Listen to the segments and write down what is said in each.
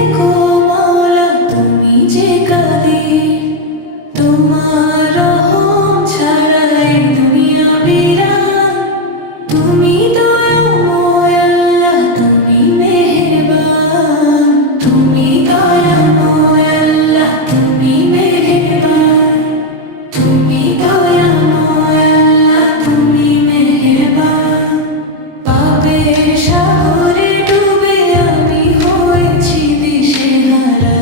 থেকো মাওলা তুমি যে কাদির, তোমার রহম ছাড়া এই দুনিয়া বিরান। তুমি দয়াময় আল্লাহ তুমি মেহেরবান, তুমি দয়াময় আল্লাহ তুমি মেহেরবান, তুমি দয়াময় আল্লাহ তুমি মেহেরবান। পাপের সাগরে ডুবে আমি হয়েছি দিশেহারা,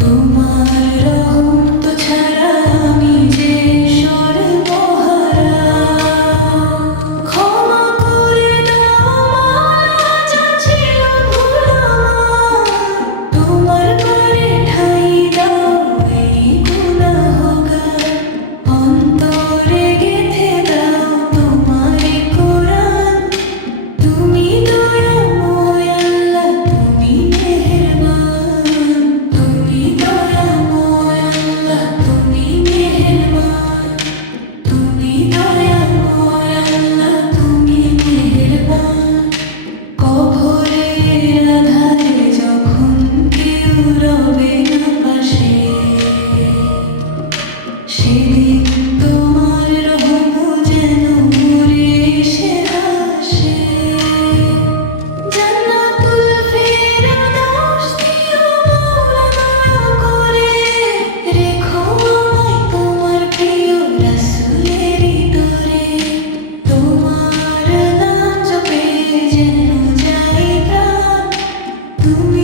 তোমার রহমত ছাড়া আমি যে সর্বহারা। ক্ষমা করে দাও মাওলা যা ছিল ভুল আমার, তোমার পারে ঠাঁই দাও এই গুনাহগার। অন্তরে গেঁথে দাও তোমার কোরআন, তুমি দয়াময় আল্লাহ তুমি মেহেরবান, তুমি দয়াময় আল্লাহ তুমি মেহেরবান, তুমি দয়াময় আল্লাহ তুমি মেহেরবান। কবরের আঁধারে যখন কেউ রবে না পাশে, সেদিন তোমার রহম যেন উড়ে এসে আসে। জান্নাতুল ফেরদৌস দিও মাওলা দয়া করে, রেখো আমায় তোমার প্রিয় রাসূলেরই তরে। তোমার নাম জপে যেন যায় প্রাণ, তুমি